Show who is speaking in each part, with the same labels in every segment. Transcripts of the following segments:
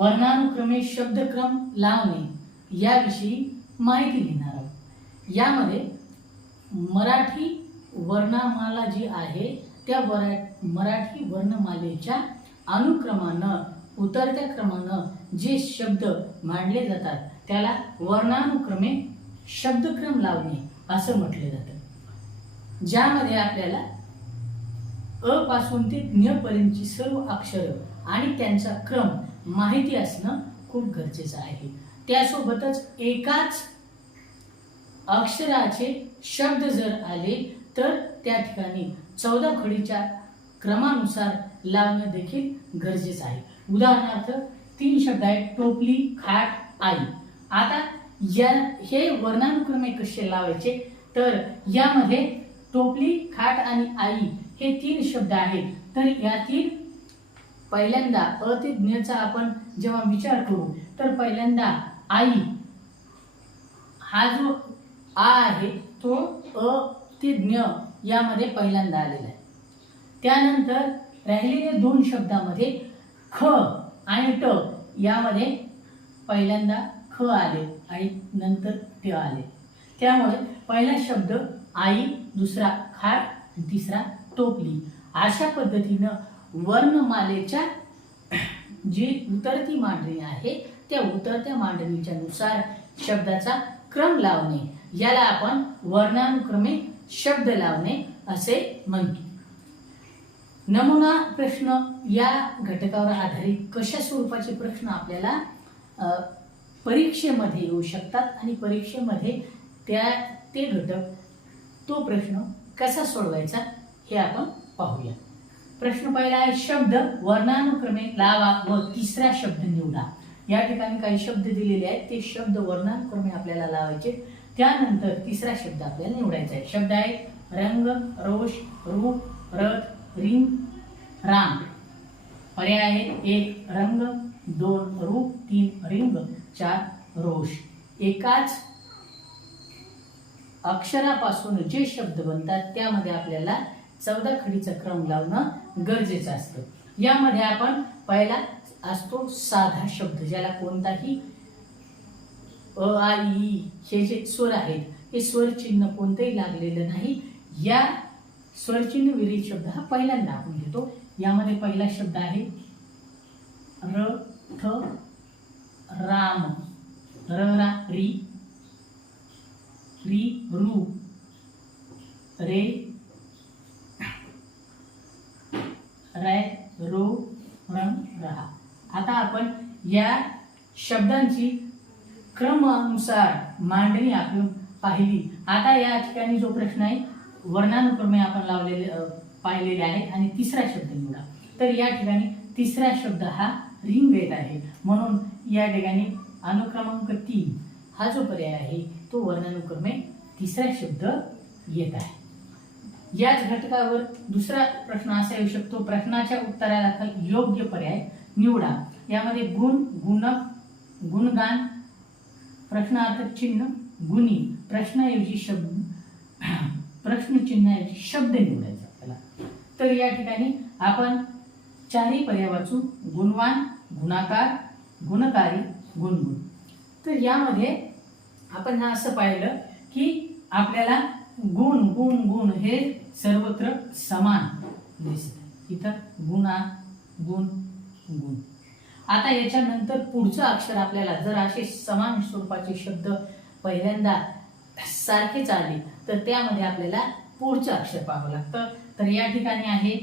Speaker 1: वर्णानुक्रमे शब्दक्रम लावणे याविषयी माहिती घेणार आहोत. यामध्ये मराठी वर्णमाला जी आहे त्या वरा मराठी वर्णमालेच्या अनुक्रमानं उतरत्या क्रमानं जे शब्द मांडले जातात त्याला वर्णानुक्रमे शब्दक्रम लावणे असं म्हटले जातं. ज्यामध्ये आपल्याला अ पासून ते ज्ञपर्यंतची सर्व अक्षरं आणि त्यांचा क्रम माहिती असणं खूप गरजेचं आहे. त्यासोबतच एकाच अक्षराचे शब्द जर आले तर त्या ठिकाणी चौदा खडीच्या क्रमानुसार लावणं देखील गरजेचं आहे. उदाहरणार्थ तीन शब्द आहेत टोपली खाट आई. आता या हे वर्णानुक्रमे कसे लावायचे? तर यामध्ये टोपली खाट आणि आई हे तीन शब्द आहेत. तर यातील पहिल्यांदा अतिज्ञचा आपण जेव्हा विचार करू तर पहिल्यांदा आई हा जो आ आहे तो अतिज्ञ यामध्ये पहिल्यांदा आलेला आहे. त्यानंतर राहिलेले दोन शब्दामध्ये ख आणि ट यामध्ये पहिल्यांदा ख आले आणि नंतर ट आले. त्यामुळे पहिला शब्द आई दुसरा खाट आणि तिसरा टोपली. अशा पद्धतीनं वर्णमालेच्या जी उतरती मांडणी आहे त्या उतरत्या मांडणीच्या नुसार शब्दाचा क्रम लावणे. याला आपण वर्णानुक्रमे शब्द लावणे असे म्हणतो. नमुना प्रश्न या घटकावर आधारित कशा स्वरूपाचे प्रश्न आपल्याला परीक्षेमध्ये येऊ शकतात आणि परीक्षेमध्ये त्या ते घटक तो प्रश्न कसा सोडवायचा हे आपण पाहूया. प्रश्न पहिला आहे शब्द वर्णानुक्रमे लावा व तिसरा शब्द निवडा. या ठिकाणी काही शब्द दिलेले आहेत ते शब्द वर्णानुक्रमे आपल्याला लावायचे. त्यानंतर तिसरा शब्द आपल्याला निवडायचा आहे. शब्द आहे रंग रोष रूप रथ रिंग राम. पर्याय आहे एक रंग दोन रूप तीन रिंग चार रोष. एकाच अक्षरापासून जे शब्द बनतात त्यामध्ये आपल्याला चौदा खडीचा क्रम लावणं गरजेचं असतं. यामध्ये आपण पहिला असतो साधा शब्द ज्याला कोणताही अ आ ई हे जे स्वर आहेत हे स्वर चिन्ह कोणतंही लागलेलं नाही. या स्वरचिन्ह विरहित शब्द हा पहिल्यांदा आपण घेतो. यामध्ये पहिला शब्द आहे र थ राम. र रा री. री रू. रे रय रो रंग रहा आता आपण या शब्दांची क्रमानुसार मांडणी आपण पाहिली. आता या ठिकाणी जो प्रश्न आहे वर्णानुक्रमे आपण लावलेले पाहिलेले आहेत आणि तिसरा शब्द निवडा. तर या ठिकाणी तिसरा शब्द हा रिंग आहे. म्हणून या ठिकाणी अनुक्रमांक तीन हा जो पर्याय आहे तो वर्णानुक्रमे तिसरा शब्द येत आहे. याच घटकावर दुसरा प्रश्न असा येऊ शकतो. प्रश्नाच्या उत्तरादाखल योग्य पर्याय निवडा. यामध्ये गुण गुणक गुणगान प्रश्नार्थक चिन्ह गुणी. प्रश्नाऐवजी शब्द प्रश्नचिन्हाऐवजी शब्द निवडायचा आपल्याला. तर या ठिकाणी आपण चारही पर्याय वाचू. गुणवान गुणाकार गुणकारी गुणगुण. तर यामध्ये आपण असं पाहिलं की आपल्याला गुण गुण गुण हे सर्वत्र समान. दिसत इथं गुणा गुण गुण. आता याच्यानंतर पुढचं अक्षर आपल्याला जर असे समान स्वरूपाचे शब्द पहिल्यांदा सारखेच आले तर त्यामध्ये आपल्याला पुढचं अक्षर पाहावं लागतं. तर या ठिकाणी आहे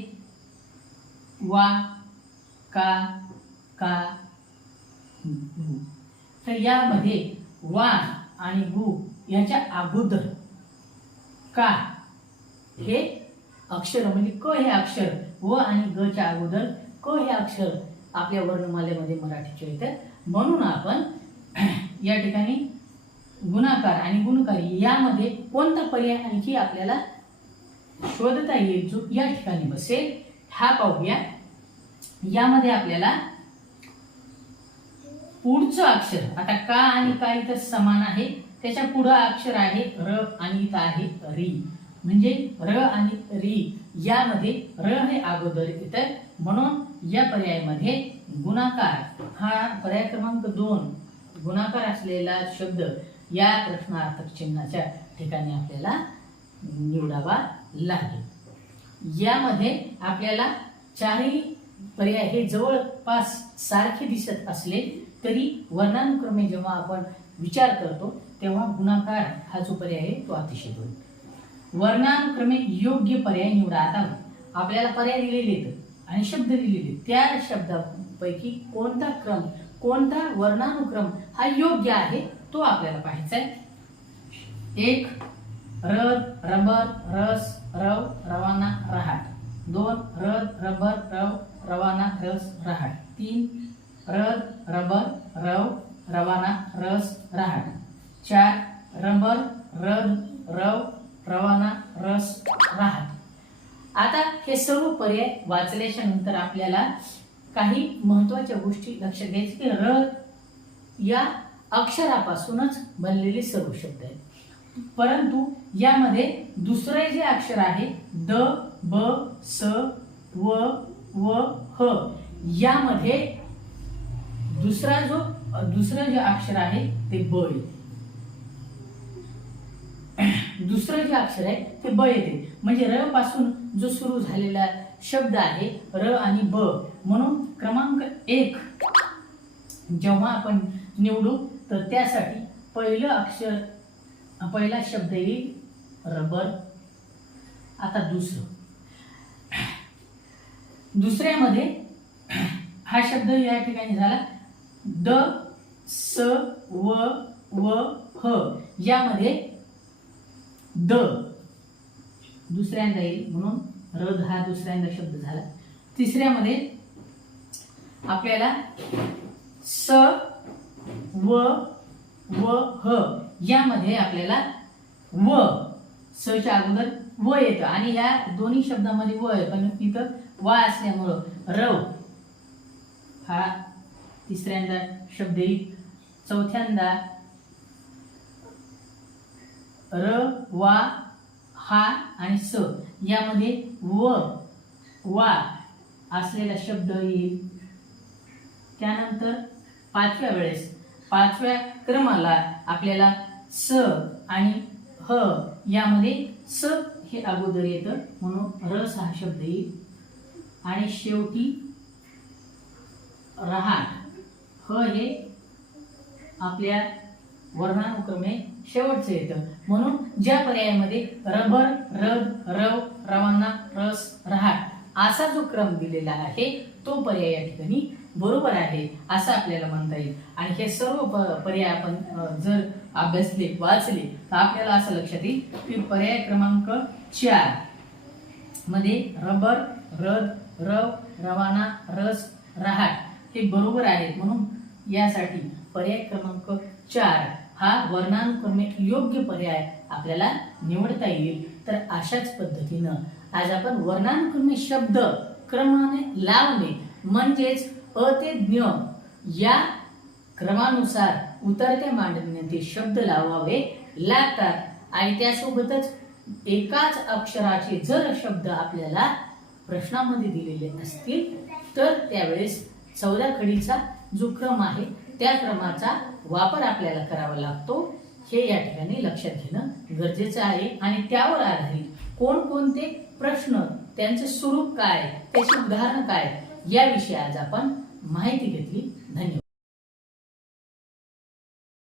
Speaker 1: वा का का गु. तर यामध्ये वा आणि गु याच्या अगोदर का? हे अक्षर म्हणजे क हे अक्षर व आणि ग च्या अगोदर क हे अक्षर आपल्या वर्णमालेमध्ये मराठीचे येतं म्हणून आपण या ठिकाणी गुणाकार आणि गुणकारी यामध्ये कोणता पर्याय आणखी आपल्याला शोधता येईल जो या ठिकाणी बसेल हा पाहूया. यामध्ये आपल्याला पुढचं अक्षर आता का आणि का इथं समान आहे? त्याच्या पुढं अक्षर आहे र आणि इथं आहे री. म्हणजे र आणि री यामध्ये र हे अगोदर येतं म्हणून या पर्यायामध्ये गुणाकार हा पर्याय क्रमांक दोन गुणाकार असलेला शब्द या प्रश्नार्थक चिन्हाच्या ठिकाणी आपल्याला निवडावा लागेल. यामध्ये आपल्याला चारही पर्याय हे जवळपास सारखे दिसत असले तरी वर्णानुक्रमे जेव्हा आपण विचार करतो तेव्हा गुणाकार हा जो पर्याय आहे तो अतिशय होईल वर्णानुक्रमे योग्य पर्याय निवडा. आता आपल्याला पर्याय दिलेले आहेत आणि शब्द दिलेले त्या शब्दापैकी कोणता क्रम कोणता वर्णानुक्रम हा योग्य आहे तो आपल्याला पाहायचा आहे. एक रद रबर रस रव रवाना रहाट. दोन रद रबर रव रवाना रस रहाट. तीन रद रबर रव रवाना रस रहाट. चार रबर रद रव रवाना रस राहत. आता हे सर्व पर्याय वाचल्याच्या नंतर आपल्याला काही महत्त्वाच्या गोष्टी लक्षात घ्यायच्या की र या अक्षरापासूनच बनलेले सर्व शब्द आहेत. परंतु यामध्ये दुसरे जे अक्षर आहे द ब स व व ह यामध्ये दुसरा जो दुसरं जे अक्षर आहे ते ब येते दुसरं जे अक्षर आहे ते ब येते. म्हणजे र पासून जो सुरू झालेला शब्द आहे र आणि ब. म्हणून क्रमांक एक. जेव्हा आपण निवडू तर त्यासाठी पहिलं अक्षर पहिला शब्द येईल रबर. आता दुसरं. दुसऱ्यामध्ये हा शब्द या ठिकाणी झाला. द स व व ह. यामध्ये द. दुसऱ्यांदा येईल म्हणून रद हा दुसऱ्यांदा शब्द झाला. तिसऱ्यामध्ये आपल्याला स व व ह यामध्ये आपल्याला व सच्या अगोदर व येतं. आणि या दोन्ही शब्दामध्ये व आहे पण इथं वा असल्यामुळं रव हा तिसऱ्यांदा शब्द येईल. चौथ्यांदा र वा हा आणि स. यामध्ये व वा असलेला शब्द येईल. त्यानंतर पाचव्या वेळेस. पाचव्या क्रमाला आपल्याला स आणि ह यामध्ये स हे अगोदर येतं म्हणून रस हा शब्द येईल. आणि शेवटी रहाट. ह हे आपल्या वर्णानुक्रमे शेवटचं येतं. म्हणून ज्या पर्यायामध्ये रबर रग रव रवाना रस रहाट असा जो क्रम दिलेला आहे तो पर्याय या ठिकाणी बरोबर आहे असं आपल्याला म्हणता येईल. आणि हे सर्व पर्याय आपण जर अभ्यासले वाचले तर आपल्याला असं लक्षात येईल की पर्याय क्रमांक चारमध्ये रबर रद रव रवाना रस रहाट हे बरोबर आहेत. म्हणून यासाठी पर्याय क्रमांक चार हा वर्णानुक्रमे योग्य पर्याय आपल्याला निवडता येईल. तर अशाच पद्धतीनं आज आपण वर्णानुक्रमे शब्द क्रमाने लावणे म्हणजेच अ ते ज्ञ या क्रमानुसार उतरत्या मांडणीने ते शब्द लावावे लागतात. आणि त्यासोबतच एकाच अक्षराचे जर शब्द आपल्याला प्रश्नामध्ये दिलेले असतील तर त्यावेळेस चौदा खडीचा जो क्रम आहे त्या क्रमाचा वापर आपल्याला करावा लागतो. हे या ठिकाणी लक्षात घेणं गरजेचं आहे. आणि त्यावर आधारित कोणकोणते प्रश्न त्यांचे स्वरूप काय त्याची उदाहरणं काय याविषयी आज आपण माहिती घेतली. धन्यवाद.